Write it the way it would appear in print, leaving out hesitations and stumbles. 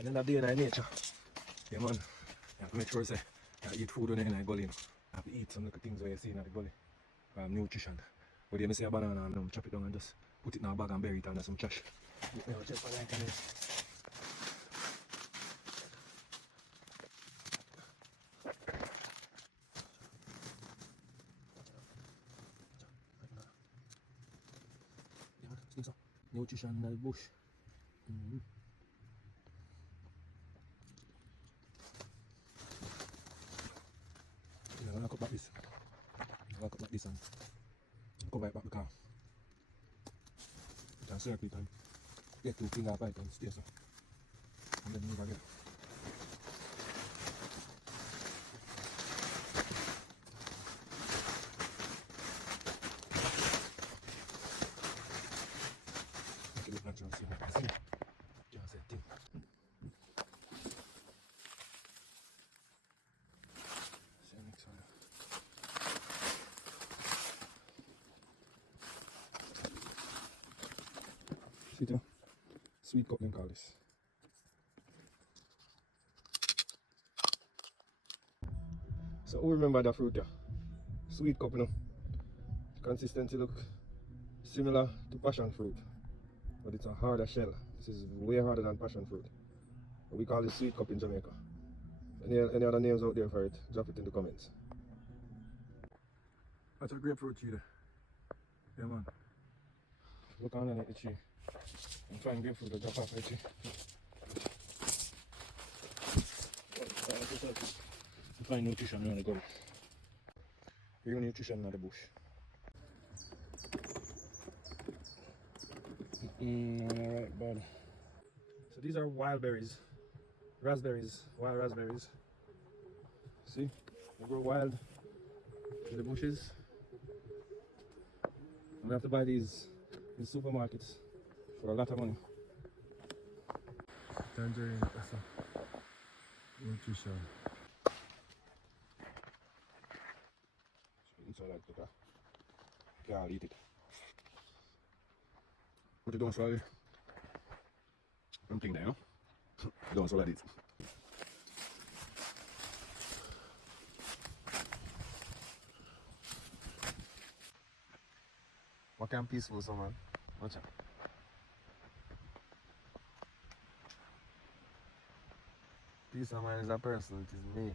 At the end of the day in nature, yeah man, you have to make sure say you eat food when you're in the gully. You have to eat some little things where you see in the gully. Nutrition. But you see a banana and chop it down and just put it in a bag and bury it under some trash. You know, just for like nutrition in the bush. I'm gonna cut back this. I'm gonna cut back this and cover it back because you can circle it and get 2 finger bite and stay so. And then move again. Make it look natural, see what I see. Can't say a thing. See the next one. See it, sweet cup them call this. So who remember the fruit here? Sweet cup, you know. Consistency look similar to passion fruit, but it's a harder shell. This is way harder than passion fruit. We call it sweet cup in Jamaica. Any other names out there for it? Drop it in the comments. That's a grapefruit tree there. Yeah man. Look underneath the tree and find grapefruit to drop off the tree. Find nutrition around the gully. Real nutrition in the bush. Alright, bud. So these are wild berries. Raspberries, wild raspberries. See? They grow wild in the bushes. We have to buy these in supermarkets for a lot of money. Tangerine, that's a nutrition. It's all like that. Can't eat it. What you doing, Swally? Something there, no? You don't swallow it. What can peaceful someone? Watch out. Peace of mind is a person, it is me.